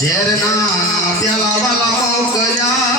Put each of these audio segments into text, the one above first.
ઝેરના પેલા વાલા મોકલ્યા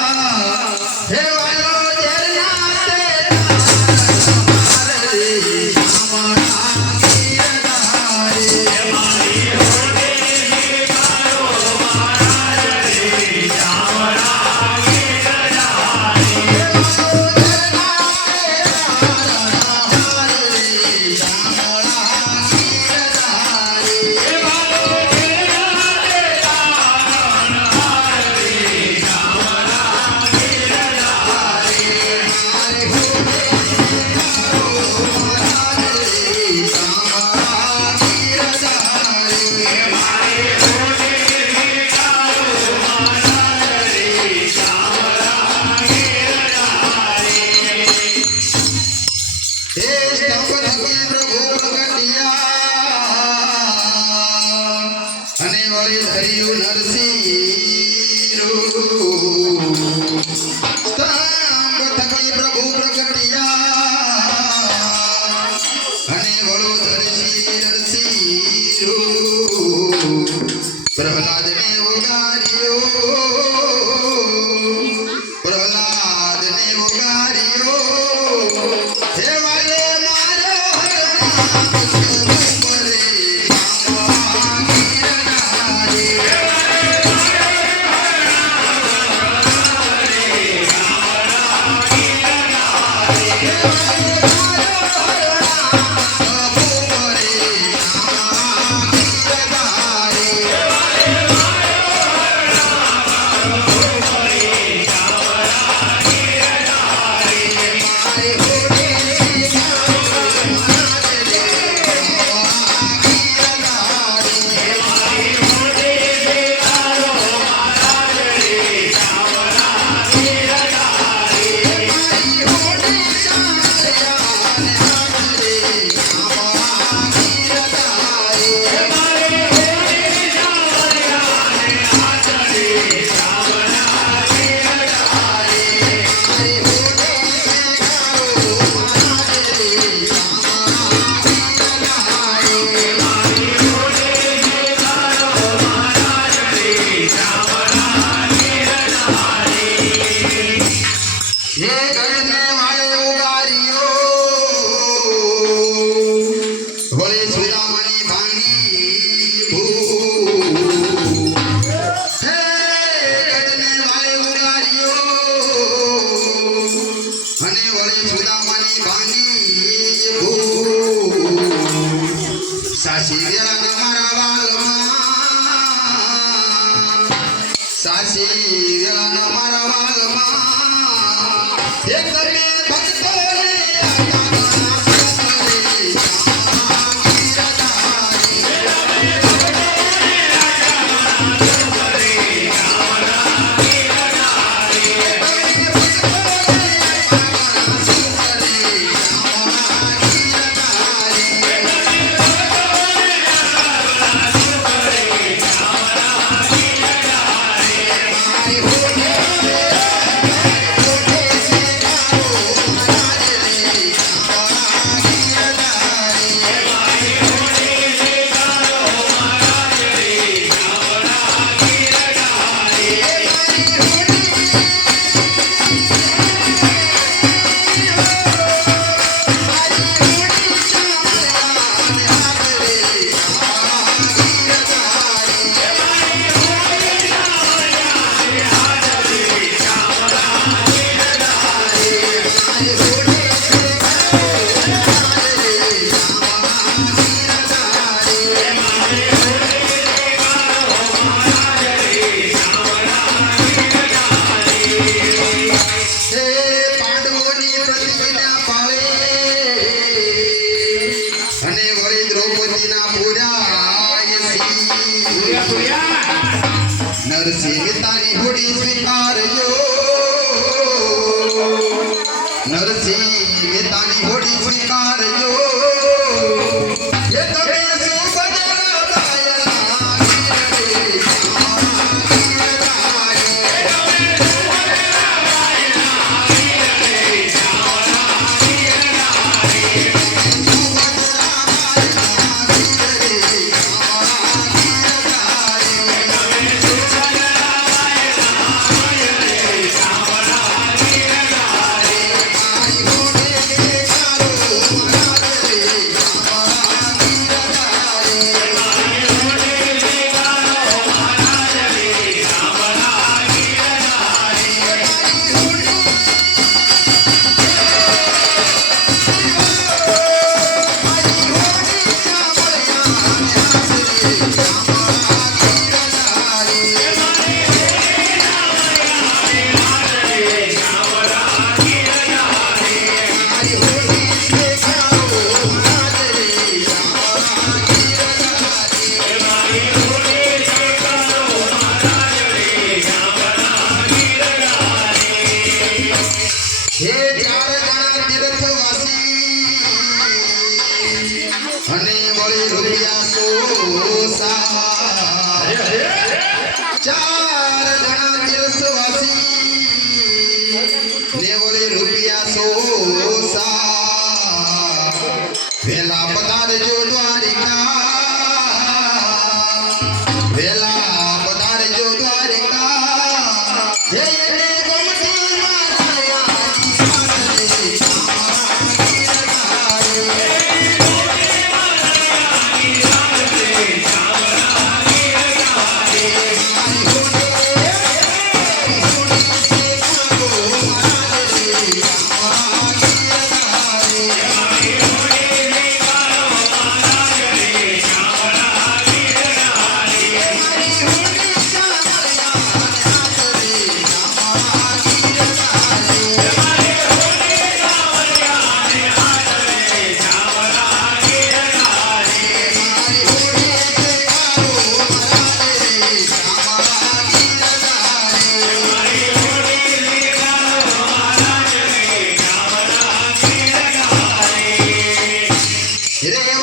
प्रहलाद એક દરમિયાન નરસિંહ તારી હોડી સ્વીકારજો નરસિંહ તારી હોડી સ્વીકારજો சாரணாதி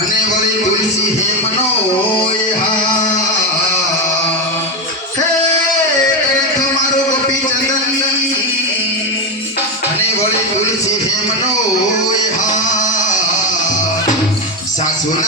અને વળી તુલસી હે મનોયા તુલસી હે મનોયા સાસુના